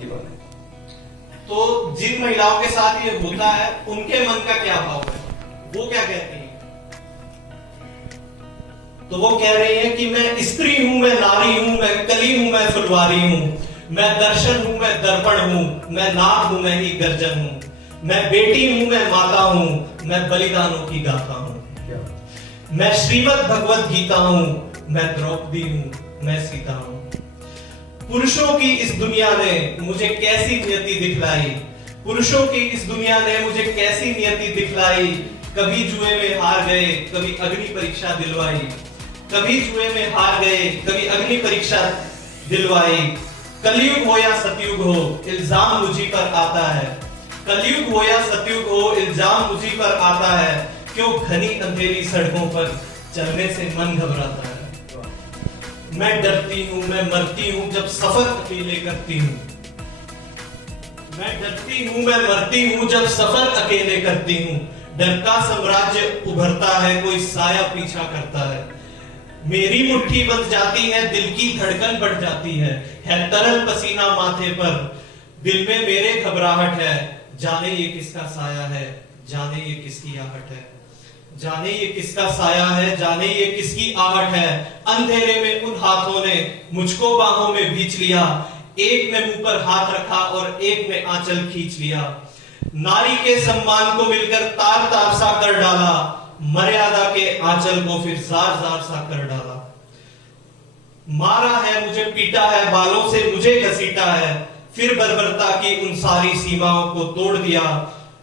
की बात है। तो जिन महिलाओं के साथ ये होता है उनके मन का क्या भाव है, वो क्या कहती हैं? तो वो कह रही है कि मैं स्त्री हूं, मैं नारी हूं, मैं कली हूं, मैं फुलवारी हूं, मैं दर्शन हूं, मैं दर्पण हूं, मैं नाद हूं, मैं ही गर्जन हूं, मैं बेटी हूं, मैं माता हूं, मैं बलिदानों की गाथा हूं, मैं श्रीमद् भगवत गीता हूं, मैं द्रौपदी हूं, मैं सीता हूं। पुरुषों की इस दुनिया ने मुझे कैसी नियति दिखलाई, पुरुषों की इस दुनिया ने मुझे कैसी नियति दिखलाई। कभी जुए में हार गए, कभी अग्नि परीक्षा दिलवाई, कभी जुए में हार गए, कभी अग्नि परीक्षा दिलवाई। कलयुग हो या सतयुग हो, इल्जाम मुझी पर आता है, कलयुग हो या सतयुग हो, इल्जाम मुझी पर आता है। क्यों घनी अंधेरी सड़कों पर चलने से मन घबराता है। मैं डरती हूं, मैं मरती हूं जब सफर अकेले करती हूं, मैं डरती हूं, मैं मरती हूं जब सफर अकेले करती हूं। डर का साम्राज्य उभरता है, कोई साया पीछा करता है। मेरी मुट्ठी बंध जाती है, दिल की धड़कन बढ़ जाती है तरल पसीना माथे पर, दिल में मेरे घबराहट है। जाने ये किसका साया है, जाने ये किसकी आहट है, जाने ये किसका साया है, जाने ये किसकी आहट है। अंधेरे में उन हाथों ने मुझको बाहों में भींच लिया, एक ने मुंह पर हाथ रखा और एक ने आंचल खींच लिया। नारी के सम्मान को मिलकर तार तार सा कर डाला, मर्यादा के आंचल को फिर जार जार सा कर डाला। मारा है मुझे, पीटा है, बालों से मुझे घसीटा है, फिर बर्बरता की उन सारी सीमाओं को तोड़ दिया।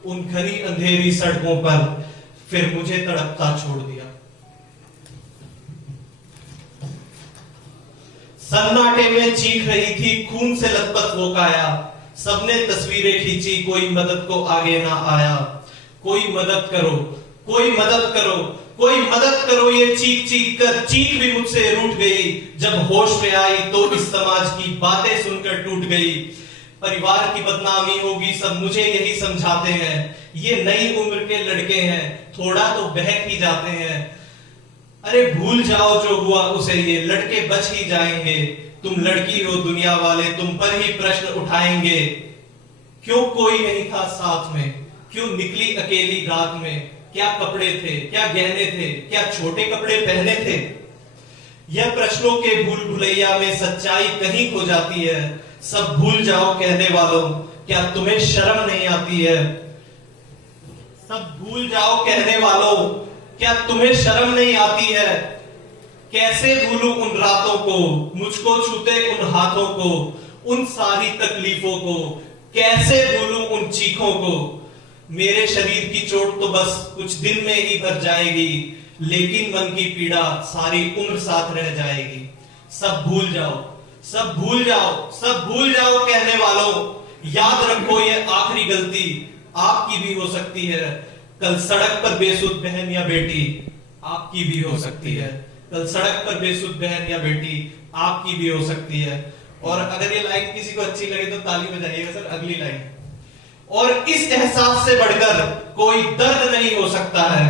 उन घनी अंधेरी सड़कों पर फिर मुझे तड़पता छोड़ दिया। सन्नाटे में चीख रही थी, खून से लथपथ वो काया, सबने तस्वीरें खींची, कोई मदद को आगे ना आया। कोई मदद करो, कोई मदद करो, कोई मदद करो, ये चीख चीख कर चीख भी मुझसे रूठ गई। जब होश में आई तो इस समाज की बातें सुनकर टूट गई। परिवार की बदनामी होगी, सब मुझे यही समझाते हैं। ये नई उम्र के लड़के हैं, थोड़ा तो बहक ही जाते हैं। अरे भूल जाओ जो हुआ उसे, ये लड़के बच ही जाएंगे। तुम लड़की हो, दुनिया वाले तुम पर ही प्रश्न उठाएंगे। क्यों कोई नहीं था साथ में, क्यों निकली अकेली रात में। क्या कपड़े थे, क्या गहने थे, क्या छोटे कपड़े पहने थे। यह प्रश्नों के भूल भुलैया में सच्चाई कहीं खो जाती है। सब भूल जाओ कहने वालों, क्या तुम्हें शर्म नहीं आती है। सब भूल जाओ कहने वालों, क्या तुम्हें शर्म नहीं आती है। कैसे भूलूं उन रातों को, मुझको छूते उन हाथों को, उन सारी तकलीफों को। कैसे भूलूं उन चीखों को। मेरे शरीर की चोट तो बस कुछ दिन में ही भर जाएगी, लेकिन मन की पीड़ा सारी उम्र साथ रह जाएगी। सब भूल जाओ, सब भूल जाओ, सब भूल जाओ कहने वालों, याद रखो ये आखिरी गलती आपकी भी हो सकती है। कल सड़क पर बेसुध बहन या बेटी आपकी भी हो सकती है। कल सड़क पर बेसुध बहन या बेटी आपकी भी हो सकती है। और अगर ये लाइन किसी को अच्छी लगे तो ताली बजाइएगा सर। अगली लाइन, और इस एहसास से बढ़कर कोई दर्द नहीं हो सकता है,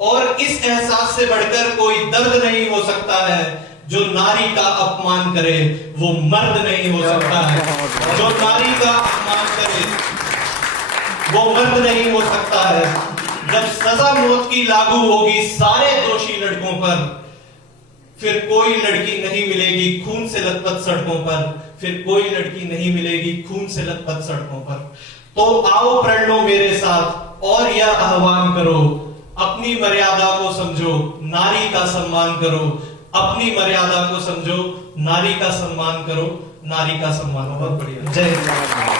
और इस एहसास से बढ़कर कोई दर्द नहीं हो सकता है। जो नारी का अपमान करे वो मर्द नहीं हो सकता है। जो नारी का अपमान करे वो मर्द नहीं हो सकता है। जब सजा मौत की लागू होगी सारे दोषी लड़कों पर, फिर कोई लड़की नहीं मिलेगी खून से लथपथ सड़कों पर, फिर कोई लड़की नहीं मिलेगी खून से लथपथ सड़कों पर। तो आओ प्रण लो मेरे साथ और यह आह्वान करो, अपनी मर्यादा को समझो, नारी का सम्मान करो। अपनी मर्यादा को समझो, नारी का सम्मान करो, नारी का सम्मान। बहुत बढ़िया, जय हिंद।